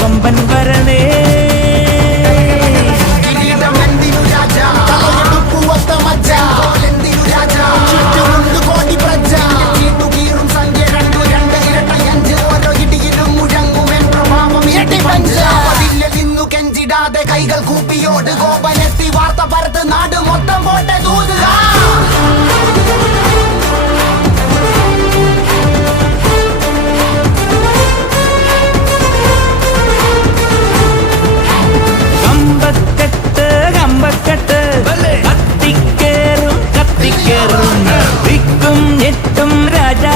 കൊമ്പൻ വരണേ. കൈകൾ കൂപ്പിയോട് കോപനെത്തി വാർത്ത പരത്ത് നാട് മൊത്തം പോട്ടെ തൂതുക. കമ്പക്കെട്ട് കമ്പക്കെട്ട് കത്തിക്കേറും കത്തിക്കേറും വിക്കും ഞെട്ടും രാജാ